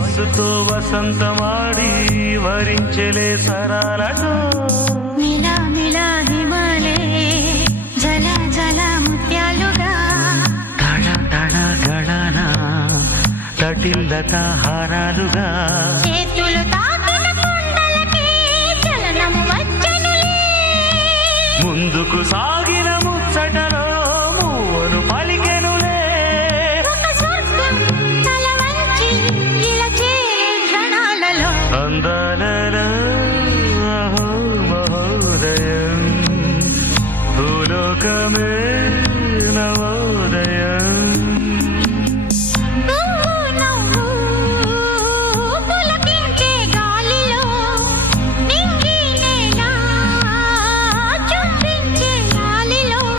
వయస్సుతో వసంతమాడి వరించలే సరాలతో మిలా మిలా హిమాలే జల జల ముత్యాలుగా తళ తళ గళన తటిల్లత హారాలుగా చేతులు తాకిన కొండలకే చలనం వచ్చనులే ముందుకు సాగిన ముచ్చటలో మూవను పలికెనులే ఒక స్వర్గం తల వంచి ఇలా చేరే క్షణాలలో అందాలలో అహో మహోదయం భూలోకమే నవోదయం